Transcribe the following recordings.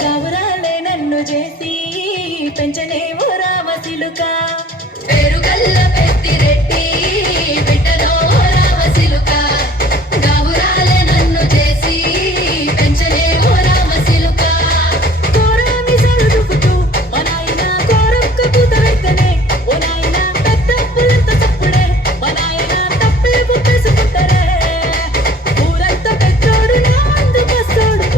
గౌరాలే నన్ను చేసి పెంచనేవో రామసిలుక పేరుగల్ల పెద్దిరెడ్డి బిడ్డలో రామసిలుక గౌరాలే నన్ను చేసి పెంచనేవో రామసిలుక కోరామి సరుదుకుతూ మా నాయన కోరొక్క కూత వెంటనే ఓ నాయన పెద్ద పులంత తప్పుడే మా నాయన తప్పే బుక్కేసుకుంటారే ఊరంతా పెద్దోడు నా అందు బస్సోడు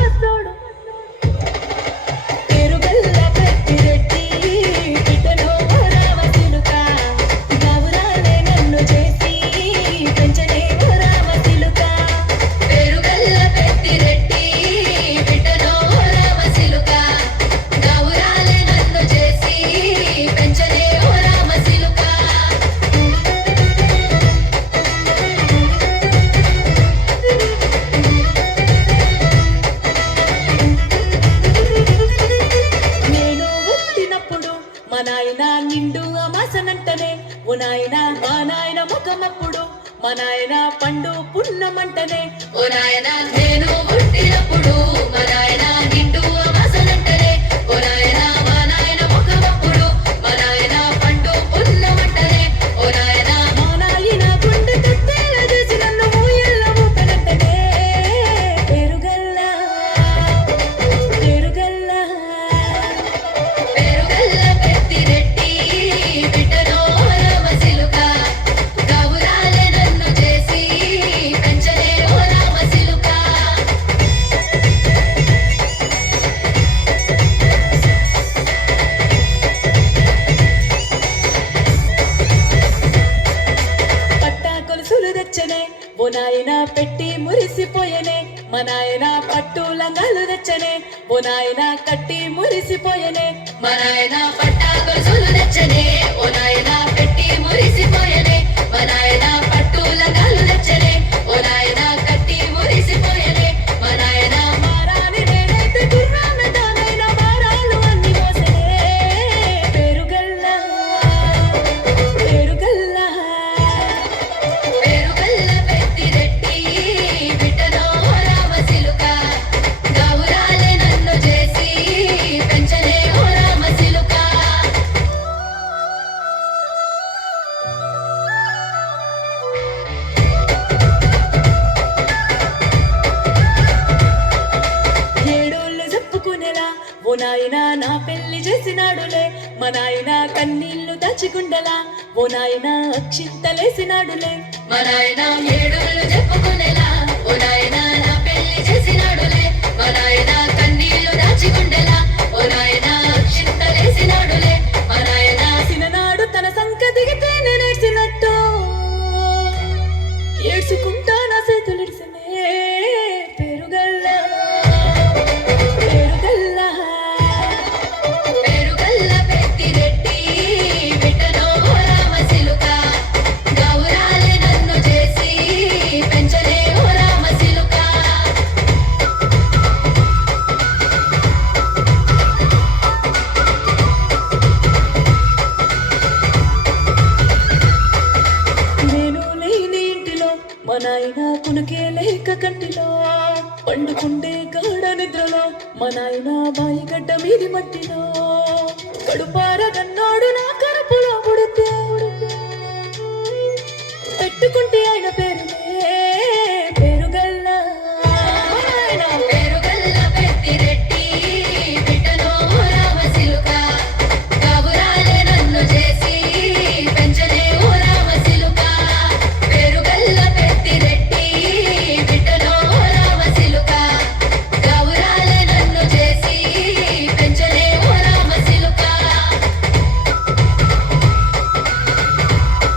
మా నాయన నిండు అమాసనంటనే ఓ నాయన మా నాయన ముఖమప్పుడు మా నాయన పండు పున్నమంటనే ఓ నాయన నేను పుట్టినప్పుడు మా నాయన నిండు అమాసనంటనే ఓ నాయన మా నాయన ముఖమప్పుడు మా నాయన పండు పున్నమంటనే ఓ నాయన మా నాయన గుండె తత్తేల చేసి నన్ను ఊయల్ల ఊపనంటనే పేరుగల్లా ఓ నాయన పెట్టి మురిసిపోయనే మా నాయన పట్టు లంగాలు తెచ్చనే ఓ నాయన కట్టి మురిసిపోయనే మా నాయన పట్టా గొలుసులు తెచ్చనే ఓ నాయన పెట్టి మురిసిపోయనే మా నాయన పట్టు లంగాలు తెచ్చనే ఓ నాయన కట్టి మురిసిపోయనే మా నాయన మారాని నేనైతే గుర్రాన దానైన మారాలు అన్ని మోసనే పేరుగల్లా ఓ నాయన నా పెళ్లి చేసినాడులే మా నాయన కన్నీళ్లు దాచిగుండలా ఓ నాయన అక్షింతలేసినాడులే మా నాయన ఏడులు చెప్పుకునేలా ఓ నాయన నా పెళ్లి చేసినాడులే మా నాయన కన్నీళ్లు దాచిగుండలా ఓ నాయన అక్షింతలేసినాడులే మా నాయన సిననాడు తన సంక దిగితే నేనేడ్చినట్టు ఏడ్చుకుంటా నా చేతులిడిసనే పేరుగల్లా మా నాయన కునుకే లేక కంటిలో పండుకుండే గాఢ నిద్రలో మా నాయన బాయి గడ్డ మీది మట్టిలో కడుపార గన్నోడు నా కరప